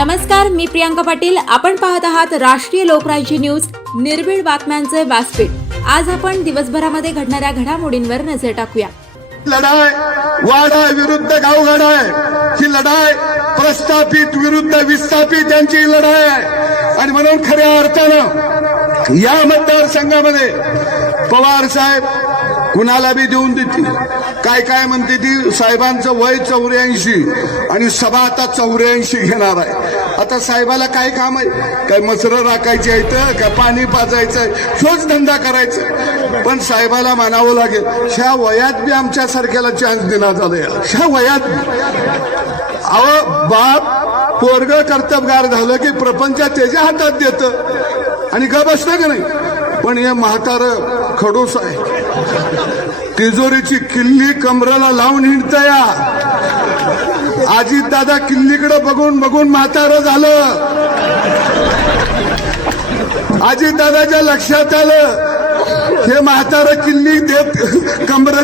नमस्कार मी प्रियांका पाटील. आपण पाहत आहात राष्ट्रीय लोकराज्य न्यूज निर्भीड बातम्यांचे व्यासपीठ. आज आपण दिवसभरामध्ये घडणाऱ्या घडामोडींवर नजर टाकूया. लढाई वाडा विरुद्ध गावगाडा आहे ही लढाई प्रस्थापित विरुद्ध विस्थापित यांची लढाई आहे. आणि म्हणून खऱ्या अर्थानं या मतदारसंघामध्ये पवार साहेब कुणाला बी देऊन देते काय काय म्हणते ती? साहेबांचं वय चौऱ्याऐंशी आणि सभा आता चौऱ्याऐंशी घेणार आहे. आता साहेबाला काय काम आहे? काय मसरं राखायची आहेत काय पाणी पाजायचं आहे शोच धंदा करायचा पण साहेबाला मानावं लागेल ह्या वयात बी आमच्या सारख्याला चान्स देणार आलाय ह्या वयात अहो बाप पोरग कर्तबगार झालं की प्रपंच त्याच्या हातात देतं. आणि ग बसतं का नाही? पण हे म्हातार खडूस आहे. तिजोरीची किल्ली कमराला लावून हिंडतया. या दादा किल्लीकडे बघून बघून म्हातारं झालं. अजित दादाच्या लक्षात आलं. हे म्हातारं किल्ली देत